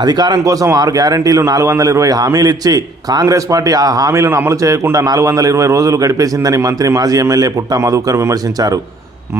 అధికారం కోసం 6 గ్యారంటీలు 420 హామీలు ఇచ్చి కాంగ్రెస్ పార్టీ ఆ హామీలను అమలు చేయకుండా 420 రోజులు గడిపేసిందని మంత్రి మాజీ ఎమ్మెల్యే పుట్టా మధుకర్ విమర్శించారు.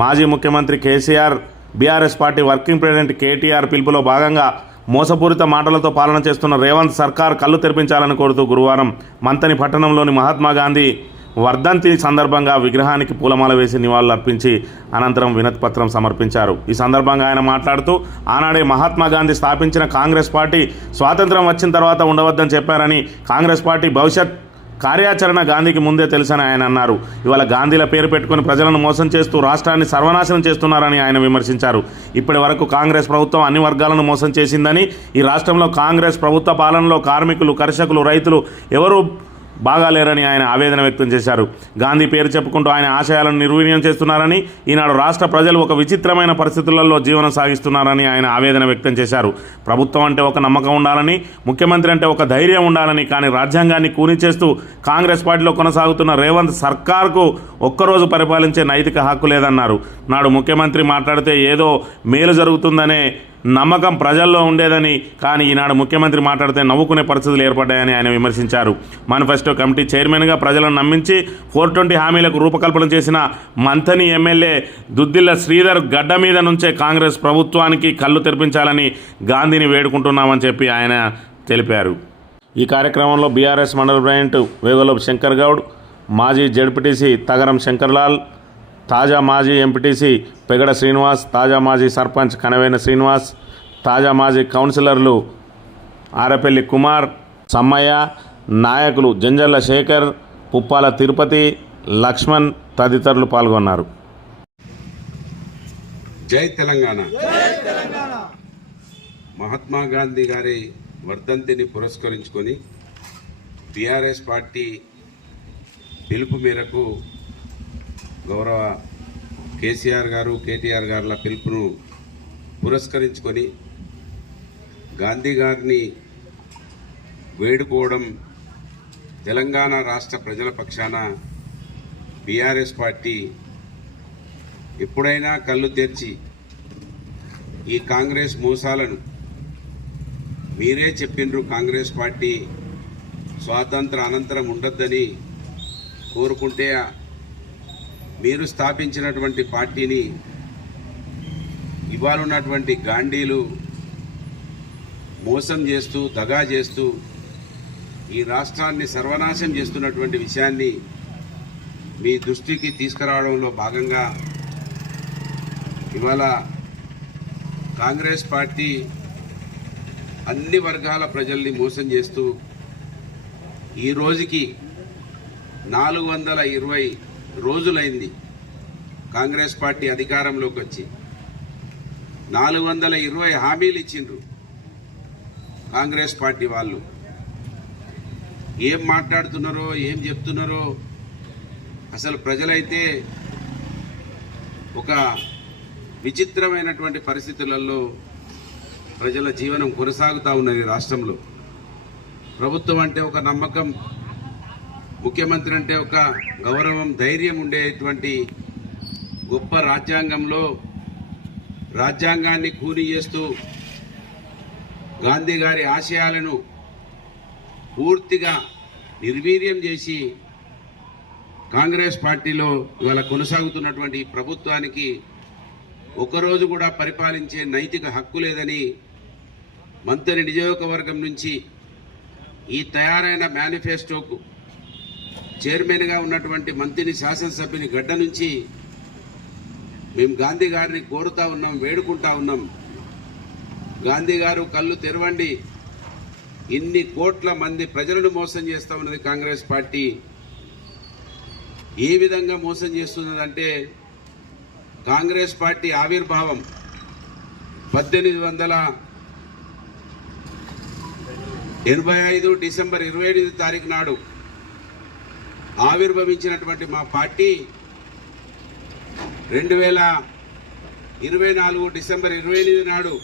మాజీ ముఖ్యమంత్రి KCR, BRS party working president KTR పిలుపులో భాగంగా మోసపూరిత మాటలతో పాలన చేస్తున్న రేవంత్ సర్కార్ కళ్ళు తెరిపించాలని కోరుతూ గురువారం మంతని పట్టణంలోని మహాత్మాగాంధీ వర్ధంతి సందర్భంగా విగ్రహానికి పూలమాల వేసి నివాళులర్పించి అనంతరం వినతిపత్రం సమర్పించారు. ఈ సందర్భంగా ఆయన మాట్లాడుతూ ఆనాడే మహాత్మాగాంధీ స్థాపించిన కాంగ్రెస్ పార్టీ స్వాతంత్రం వచ్చిన తర్వాత ఉండవద్దని చెప్పారని, కాంగ్రెస్ పార్టీ భవిష్యత్ కార్యాచరణ గాంధీకి ముందే తెలుసని ఆయన అన్నారు. ఇవాళ గాంధీల పేరు పెట్టుకుని ప్రజలను మోసం చేస్తూ రాష్ట్రాన్ని సర్వనాశనం చేస్తున్నారని ఆయన విమర్శించారు. ఇప్పటి వరకు కాంగ్రెస్ ప్రభుత్వం అన్ని వర్గాలను మోసం చేసిందని, ఈ రాష్ట్రంలో కాంగ్రెస్ ప్రభుత్వ పాలనలో కార్మికులు, కర్షకులు, రైతులు ఎవరూ బాగాలేరని ఆయన ఆవేదన వ్యక్తం చేశారు. గాంధీ పేరు చెప్పుకుంటూ ఆయన ఆశయాలను నిర్వీర్యం చేస్తున్నారని, ఈనాడు రాష్ట్ర ప్రజలు ఒక విచిత్రమైన పరిస్థితులలో జీవనం సాగిస్తున్నారని ఆయన ఆవేదన వ్యక్తం చేశారు. ప్రభుత్వం అంటే ఒక నమ్మకం ఉండాలని, ముఖ్యమంత్రి అంటే ఒక ధైర్యం ఉండాలని, కానీ రాజ్యాంగాన్ని కూనిచేస్తూ కాంగ్రెస్ పార్టీలో కొనసాగుతున్న రేవంత్ సర్కార్కు ఒక్కరోజు పరిపాలించే నైతిక హక్కు లేదన్నారు. నాడు ముఖ్యమంత్రి మాట్లాడితే ఏదో మేలు జరుగుతుందనే నమ్మకం ప్రజల్లో ఉండేదని, కానీ ఈనాడు ముఖ్యమంత్రి మాట్లాడితే నవ్వుకునే పరిస్థితులు ఏర్పడ్డాయని ఆయన విమర్శించారు. మేనిఫెస్టో కమిటీ చైర్మన్గా ప్రజలను నమ్మించి 420 హామీలకు రూపకల్పన చేసిన మంథని ఎమ్మెల్యే దుద్దిల్ల శ్రీధర్ గడ్డ మీద నుంచే కాంగ్రెస్ ప్రభుత్వానికి కళ్ళు తెరిపించాలని గాంధీని వేడుకుంటున్నామని చెప్పి ఆయన తెలిపారు. ఈ కార్యక్రమంలో బీఆర్ఎస్ మండల ప్రెసిడెంట్ వేగోలోపు శంకర్ గౌడ్, మాజీ జెడ్పీటీసీ తగరం శంకర్లాల్, తాజా మాజీ ఎంపీటీసీ పెగడ శ్రీనివాస్, తాజా మాజీ సర్పంచ్ కనవేన శ్రీనివాస్, తాజా మాజీ కౌన్సిలర్లు ఆరపల్లి కుమార్, సమ్మయ్య, నాయకులు జంజల్ల శేఖర్, పుప్పాల తిరుపతి, లక్ష్మణ్ తదితరులు పాల్గొన్నారు. జై తెలంగాణ. మహాత్మా గాంధీ గారి వర్ధంతిని పురస్కరించుకొని బీఆర్ఎస్ పార్టీ పిలుపు మేరకు గౌరవ కేసీఆర్ గారు, కేటీఆర్ గారుల పిలుపును పురస్కరించుకొని గాంధీ గారిని వేడుకోవడం తెలంగాణ రాష్ట్ర ప్రజల పక్షాన బీఆర్ఎస్ పార్టీ ఎప్పుడైనా కళ్ళు తెరిచి ఈ కాంగ్రెస్ మోసాలను, మీరే చెప్పిండ్రు కాంగ్రెస్ పార్టీ స్వాతంత్ర అనంతరం ఉండొద్దని కోరుకుంటే మీరు స్థాపించినటువంటి పార్టీని ఇవాళ ఉన్నటువంటి గాంధీలు మోసం చేస్తూ, దగా చేస్తూ ఈ రాష్ట్రాన్ని సర్వనాశం చేస్తున్నటువంటి విషయాన్ని మీ దృష్టికి తీసుకురావడంలో భాగంగా ఇవాళ కాంగ్రెస్ పార్టీ అన్ని వర్గాల ప్రజల్ని మోసం చేస్తూ ఈ రోజుకి 420 రోజులైంది కాంగ్రెస్ పార్టీ అధికారంలోకి వచ్చి. 420 హామీలు ఇచ్చిండ్రు కాంగ్రెస్ పార్టీ వాళ్ళు. ఏం మాట్లాడుతున్నారో, ఏం చెప్తున్నారో అసలు ప్రజలైతే ఒక విచిత్రమైనటువంటి పరిస్థితులలో ప్రజల జీవనం కొనసాగుతూ ఉన్నది. రాష్ట్రంలో ప్రభుత్వం అంటే ఒక నమ్మకం, ముఖ్యమంత్రి అంటే ఒక గౌరవం, ధైర్యం ఉండేటువంటి గొప్ప రాజ్యాంగంలో రాజ్యాంగాన్ని కూని చేస్తూ గాంధీ గారి ఆశయాలను పూర్తిగా నిర్వీర్యం చేసి కాంగ్రెస్ పార్టీలో ఇవాళ కొనసాగుతున్నటువంటి ప్రభుత్వానికి ఒకరోజు కూడా పరిపాలించే నైతిక హక్కు లేదని మంతని నియోజకవర్గం నుంచి ఈ తయారైన మేనిఫెస్టోకు చైర్మన్గా ఉన్నటువంటి మంత్రిని, శాసనసభ్యుని గడ్డ నుంచి మేము గాంధీ గారిని కోరుతా ఉన్నాం, వేడుకుంటా ఉన్నాం. గాంధీ గారు కళ్ళు తెరవండి. ఇన్ని కోట్ల మంది ప్రజలను మోసం చేస్తూ ఉన్నది కాంగ్రెస్ పార్టీ. ఏ విధంగా మోసం చేస్తున్నదంటే కాంగ్రెస్ పార్టీ ఆవిర్భావం 1885 డిసెంబర్ 28 తారీఖు నాడు ఆవిర్భవించినటువంటి మా పార్టీ 2024 డిసెంబర్ 28 నాడు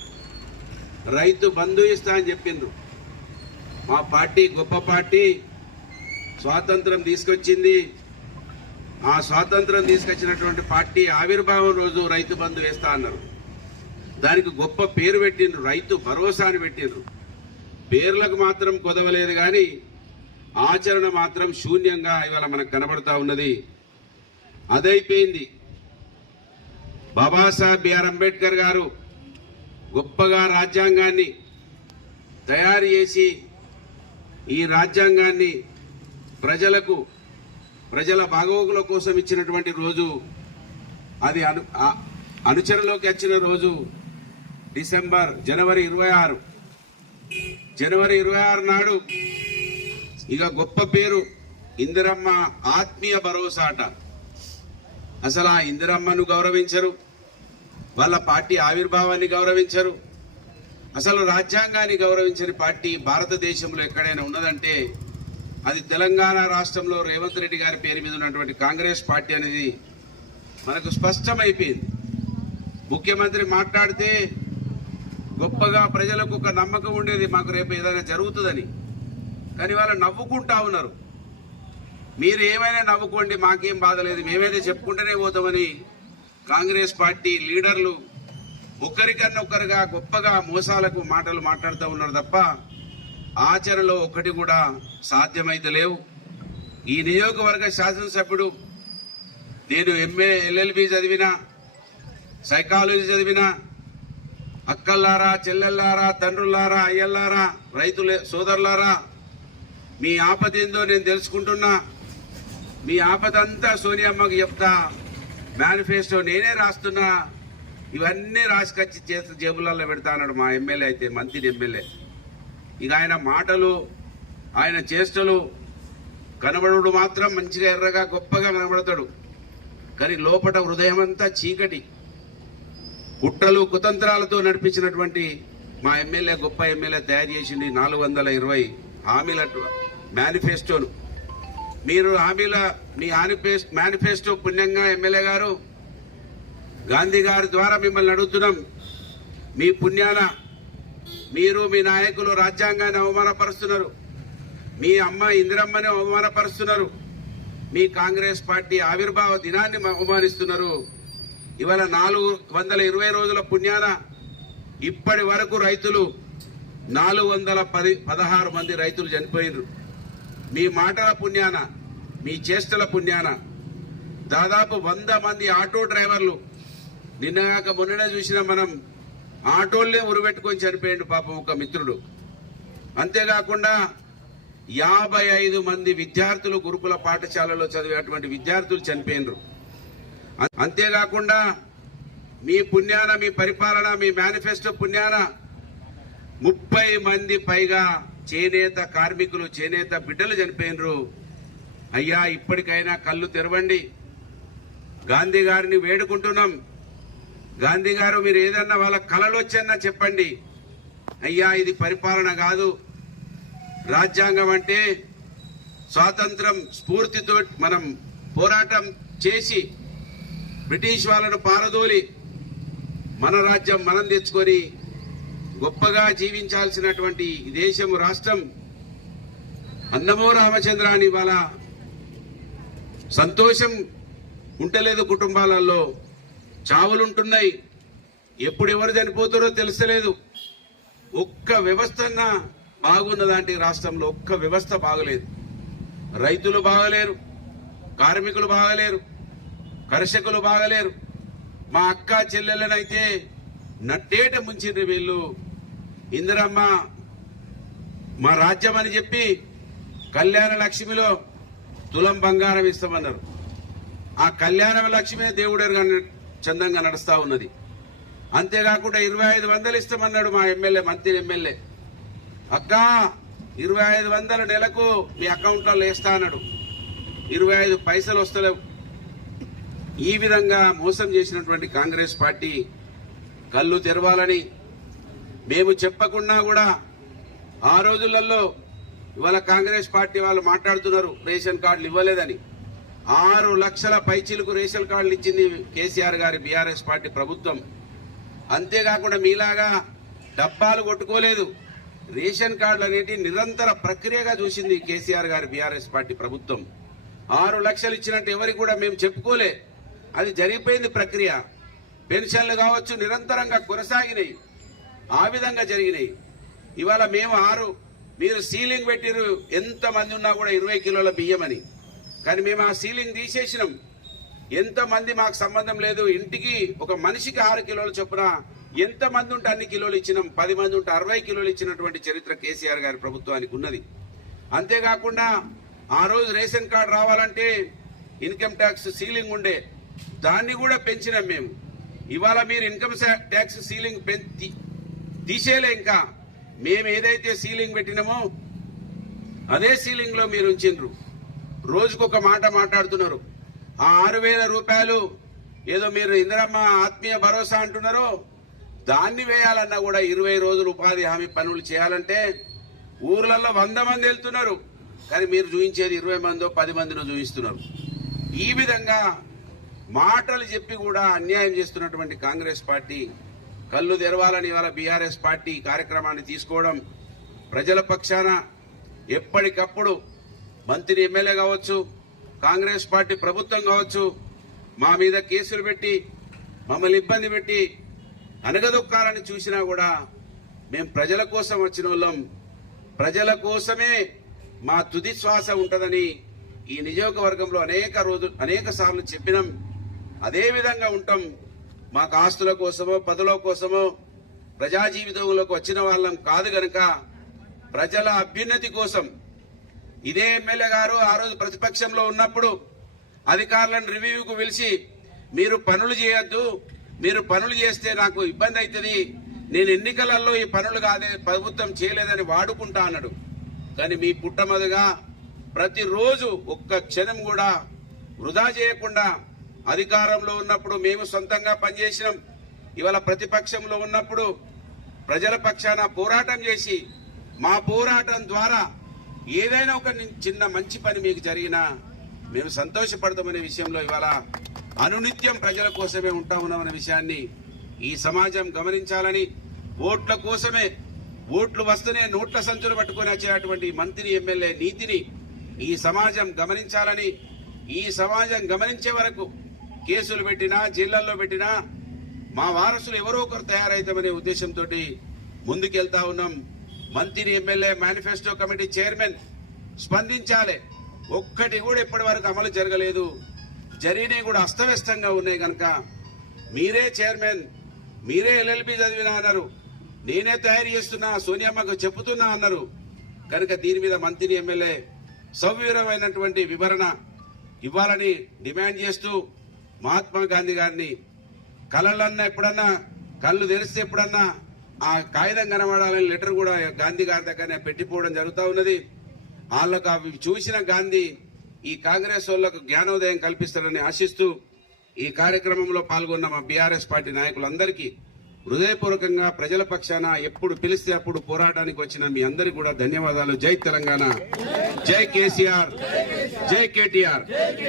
రైతు బంధు ఇస్తా అని చెప్పిండ్రు. మా పార్టీ గొప్ప పార్టీ, స్వాతంత్రం తీసుకొచ్చింది. ఆ స్వాతంత్రం తీసుకొచ్చినటువంటి పార్టీ ఆవిర్భావం రోజు రైతు బంధు వేస్తా అన్నారు. దానికి గొప్ప పేరు పెట్టిండ్రు, రైతు భరోసా అని పెట్టిండ్రు. పేర్లకు మాత్రం కుదవలేదు కానీ ఆచరణ మాత్రం శూన్యంగా ఇవాళ మనకు కనబడతా ఉన్నది. అదైపోయింది. బాబాసాహెబ్ బిఆర్ అంబేద్కర్ గారు గొప్పగా రాజ్యాంగాన్ని తయారు చేసి ఈ రాజ్యాంగాన్ని ప్రజల బాగోగుల కోసం ఇచ్చినటువంటి రోజు, అది అనుచరులోకి వచ్చిన రోజు జనవరి 26 నాడు ఇక గొప్ప పేరు ఇందిరమ్మ ఆత్మీయ భరోసా అట. అసలు ఆ ఇందిరమ్మను గౌరవించరు, వాళ్ళ పార్టీ ఆవిర్భావాన్ని గౌరవించరు, అసలు రాజ్యాంగాన్ని గౌరవించని పార్టీ భారతదేశంలో ఎక్కడైనా ఉన్నదంటే అది తెలంగాణ రాష్ట్రంలో రేవంత్ రెడ్డి గారి పేరు మీద ఉన్నటువంటి కాంగ్రెస్ పార్టీ అనేది మనకు స్పష్టమైపోయింది. ముఖ్యమంత్రి మాట్లాడితే గొప్పగా ప్రజలకు ఒక నమ్మకం ఉండేది, మాకు రేపు ఏదైనా జరుగుతుందని. కానీ వాళ్ళు నవ్వుకుంటా ఉన్నారు. మీరు ఏమైనా నవ్వుకోండి, మాకేం బాధ లేదు, మేమైతే చెప్పుకుంటూనే పోతామని కాంగ్రెస్ పార్టీ లీడర్లు ఒకరికన్నా ఒకరుగా గొప్పగా మోసాలకు మాటలు మాట్లాడుతూ ఉన్నారు తప్ప ఆచరణలో ఒక్కటి కూడా సాధ్యమైతే లేవు. ఈ నియోజకవర్గ శాసనసభ్యుడు, నేను ఎంఏ LLB చదివినా, సైకాలజీ చదివినా, అక్కల్లారా, చెల్లెల్లారా, తండ్రులారా, అయ్యల్లారా, రైతుల సోదరులారా, మీ ఆపద ఏందో నేను తెలుసుకుంటున్నా. మీ ఆపదంతా సోనియమ్మకి చెప్తా, మేనిఫెస్టో నేనే రాస్తున్నా, ఇవన్నీ రాసుకొచ్చి చేతి జేబులలో పెడతా అన్నాడు మా ఎమ్మెల్యే. అయితే మంత్రి ఎమ్మెల్యే ఇక ఆయన మాటలు, ఆయన చేష్టలు కనబడు మాత్రం మంచిగా ఎర్రగా గొప్పగా కనబడతాడు. కానీ లోపట హృదయం అంతా చీకటి, కుట్రలు కుతంత్రాలతో నడిపించినటువంటి మా ఎమ్మెల్యే, గొప్ప ఎమ్మెల్యే తయారు చేసింది 420 హామీల మేనిఫెస్టోను. మీరు మీ మేనిఫెస్టో పుణ్యంగా ఎమ్మెల్యే గారు, గాంధీ గారి ద్వారా మిమ్మల్ని అడుగుతున్నాం, మీ పుణ్యాన మీరు మీ నాయకులు రాజ్యాంగాన్ని అవమానపరుస్తున్నారు, మీ అమ్మ ఇందిరమ్మని అవమానపరుస్తున్నారు, మీ కాంగ్రెస్ పార్టీ ఆవిర్భావ దినాన్ని అవమానిస్తున్నారు. ఇవాళ 420 రోజుల పుణ్యాన ఇప్పటి వరకు రైతులు 416 మంది రైతులు చనిపోయినారు. మీ మాటల పుణ్యాన, మీ చేష్టల పుణ్యాన దాదాపు 100 మంది ఆటో డ్రైవర్లు, నిన్నగాక మొన్ననే చూసిన మనం, ఆటోల్నే ఉరిపెట్టుకొని చనిపోయిండు పాపం ఒక మిత్రుడు. అంతేకాకుండా 55 మంది విద్యార్థులు, గురుకుల పాఠశాలలో చదివేటువంటి విద్యార్థులు చనిపోయినరు. అంతేకాకుండా మీ పుణ్యాన, మీ పరిపాలన, మీ మేనిఫెస్టో పుణ్యాన 30 మంది పైగా చేనేత కార్మికులు, చేనేత బిడ్డలు చనిపోయినరు. అయ్యా, ఇప్పటికైనా కళ్ళు తెరవండి. గాంధీ గారిని వేడుకుంటున్నాం. గాంధీ గారు, మీరు ఏదన్నా వాళ్ళ కలలు వచ్చన్నా చెప్పండి. అయ్యా, ఇది పరిపాలన కాదు. రాజ్యాంగం అంటే స్వాతంత్రం స్ఫూర్తితో మనం పోరాటం చేసి బ్రిటిష్ వాళ్ళను పారదోలి మన రాజ్యం మనం తెచ్చుకొని గొప్పగా జీవించాల్సినటువంటి ఈ దేశం, రాష్ట్రం అన్నమో రామచంద్ర అని వాళ్ళ సంతోషం ఉంటలేదు. కుటుంబాలలో చావులుంటున్నాయి. ఎప్పుడు ఎవరు చనిపోతారో తెలుస్తలేదు. ఒక్క వ్యవస్థ బాగున్నదాంటి రాష్ట్రంలో ఒక్క వ్యవస్థ బాగలేదు. రైతులు బాగలేరు, కార్మికులు బాగలేరు, కర్షకులు బాగలేరు. మా అక్క చెల్లెళ్ళనైతే నట్టేట ముంచిండ్రు వీళ్ళు. ఇందిరమ్మ మా రాజ్యం అని చెప్పి కళ్యాణ లక్ష్మిలో తులం బంగారం ఇస్తామన్నారు. ఆ కళ్యాణ లక్ష్మి దేవుడు చందంగా నడుస్తా ఉన్నది. అంతేకాకుండా 2500 ఇస్తామన్నాడు మా ఎమ్మెల్యే, మంత్రి ఎమ్మెల్యే. అక్క 2500 నెలకు మీ అకౌంట్లో వేస్తా అన్నాడు. 25 పైసలు వస్తలేవు. ఈ విధంగా మోసం చేసినటువంటి కాంగ్రెస్ పార్టీ కళ్ళు తెరవాలని మేము చెప్పకుండా కూడా ఆ రోజులలో ఇవాళ కాంగ్రెస్ పార్టీ వాళ్ళు మాట్లాడుతున్నారు రేషన్ కార్డులు ఇవ్వలేదని. 6 లక్షల పైచీలకు రేషన్ కార్డులు ఇచ్చింది కేసీఆర్ గారి బీఆర్ఎస్ పార్టీ ప్రభుత్వం. అంతేకాకుండా మీలాగా డబ్బాలు కొట్టుకోలేదు. రేషన్ కార్డులు అనేటి నిరంతర ప్రక్రియగా చూసింది కేసీఆర్ గారి బీఆర్ఎస్ పార్టీ ప్రభుత్వం. 6 లక్షలు ఇచ్చినట్టు ఎవరికి కూడా మేము చెప్పుకోలే. అది జరిగిపోయింది ప్రక్రియ. పెన్షన్లు కావచ్చు నిరంతరంగా కొనసాగినాయి. ఆ విధంగా జరిగినాయి. ఇవాళ మేము 6, మీరు సీలింగ్ పెట్టిరు ఎంత మంది ఉన్నా కూడా 20 కిలోల బియ్యం అని. కానీ మేము ఆ సీలింగ్ తీసేసినాం. ఎంతమంది మాకు సంబంధం లేదు, ఇంటికి ఒక మనిషికి 6 కిలోల చొప్పున ఎంతమంది ఉంటే అన్ని కిలోలు ఇచ్చినాం. 10 మంది ఉంటే 60 కిలోలు ఇచ్చినటువంటి చరిత్ర కేసీఆర్ గారి ప్రభుత్వానికి ఉన్నది. అంతేకాకుండా ఆ రోజు రేషన్ కార్డు రావాలంటే ఇన్కమ్ ట్యాక్స్ సీలింగ్ ఉండే, దాన్ని కూడా పెంచినాం మేము. ఇవాళ మీరు ఇన్కమ్ ట్యాక్స్ సీలింగ్ తీసేయలే. ఇంకా మేము ఏదైతే సీలింగ్ పెట్టినామో అదే సీలింగ్ లో మీరు ఉంచిండ్రు. రోజుకొక మాట మాట్లాడుతున్నారు. ఆ 6,000 రూపాయలు ఏదో మీరు ఇందిరమ్మ ఆత్మీయ భరోసా అంటున్నారో దాన్ని వేయాలన్నా కూడా 20 రోజులు ఉపాధి హామీ పనులు చేయాలంటే ఊర్లలో 100 మంది వెళ్తున్నారు. కానీ మీరు చూపించేది 20 మందో 10 మందినో చూపిస్తున్నారు. ఈ విధంగా మాటలు చెప్పి కూడా అన్యాయం చేస్తున్నటువంటి కాంగ్రెస్ పార్టీ కళ్ళు తెరవాలని ఇవాళ బీఆర్ఎస్ పార్టీ కార్యక్రమాన్ని తీసుకోవడం, ప్రజల పక్షాన ఎప్పటికప్పుడు మంత్రి ఎమ్మెల్యే కావచ్చు, కాంగ్రెస్ పార్టీ ప్రభుత్వం కావచ్చు, మా మీద కేసులు పెట్టి మమ్మల్ని ఇబ్బంది పెట్టి అనగదొక్కాలని చూసినా కూడా మేము ప్రజల కోసం వచ్చిన వాళ్ళం, ప్రజల కోసమే మా తుది శ్వాస ఉంటుందని ఈ నియోజకవర్గంలో అనేక సార్లు చెప్పినాం. అదే విధంగా ఉంటాం. మాకు ఆస్తుల కోసమో పదవుల కోసమో ప్రజా జీవితంలోకి వచ్చిన వాళ్ళం కాదు గనక ప్రజల అభ్యున్నతి కోసం ఇదే ఎమ్మెల్యే గారు ఆ రోజు ప్రతిపక్షంలో ఉన్నప్పుడు అధికారులను రివ్యూకు పిలిచి మీరు పనులు చేయొద్దు, మీరు పనులు చేస్తే నాకు ఇబ్బంది అవుతుంది, నేను ఎన్నికలలో ఈ పనులు కాదే ప్రభుత్వం చేయలేదని వాడుకుంటా అన్నాడు. కానీ మీ పుట్టమదుగా ప్రతిరోజు ఒక్క క్షణం కూడా వృధా చేయకుండా అధికారంలో ఉన్నప్పుడు మేము సొంతంగా పనిచేసినాం. ఇవాళ ప్రతిపక్షంలో ఉన్నప్పుడు ప్రజల పక్షాన పోరాటం చేసి మా పోరాటం ద్వారా ఏదైనా ఒక చిన్న మంచి పని మీకు జరిగినా మేము సంతోషపడతామనే విషయంలో ఇవాళ అనునిత్యం ప్రజల కోసమే ఉంటా ఉన్నామనే విషయాన్ని ఈ సమాజం గమనించాలని, ఓట్ల కోసమే ఓట్లు వస్తేనే నోట్ల సంచులు పట్టుకొని వచ్చేటువంటి మంత్రి ఎమ్మెల్యే నీతిని ఈ సమాజం గమనించాలని, ఈ సమాజం గమనించే వరకు కేసులు పెట్టినా జైళ్లలో పెట్టినా మా వారసులు ఎవరో ఒకరు తయారైతామనే ఉద్దేశంతో ముందుకెళ్తా ఉన్నాం. మంత్రి ఎమ్మెల్యే మేనిఫెస్టో కమిటీ చైర్మన్ స్పందించాలి. ఒక్కటి కూడా ఇప్పటి వరకు అమలు జరగలేదు, జరిగినవి కూడా అస్తవ్యస్తంగా ఉన్నాయి. కనుక మీరే చైర్మన్, మీరే LLB చదివినా అన్నారు, నేనే తయారు చేస్తున్నా, సోనియమ్మకు చెప్పుతున్నా అన్నారు. కనుక దీని మీద మంత్రి ఎమ్మెల్యే సవివరమైనటువంటి వివరణ ఇవ్వాలని డిమాండ్ చేస్తూ మహాత్మా గాంధీ గారిని కళ్ళన్నా ఎప్పుడన్నా కళ్ళు తెరిస్తే ఎప్పుడన్నా ఆ కాగితం కనబడాలని లెటర్ కూడా గాంధీ గారి దగ్గరనే పెట్టిపోవడం జరుగుతూ ఉన్నది. వాళ్ళకు అవి చూసిన గాంధీ ఈ కాంగ్రెస్ వాళ్ళకు జ్ఞానోదయం కల్పిస్తారని ఆశిస్తూ ఈ కార్యక్రమంలో పాల్గొన్న మా బీఆర్ఎస్ పార్టీ నాయకులందరికీ హృదయపూర్వకంగా ప్రజల పక్షాన ఎప్పుడు పిలిస్తే అప్పుడు పోరాటానికి వచ్చిన మీ అందరికీ కూడా ధన్యవాదాలు. జై తెలంగాణ, జై కేసీఆర్, జై కేటీఆర్.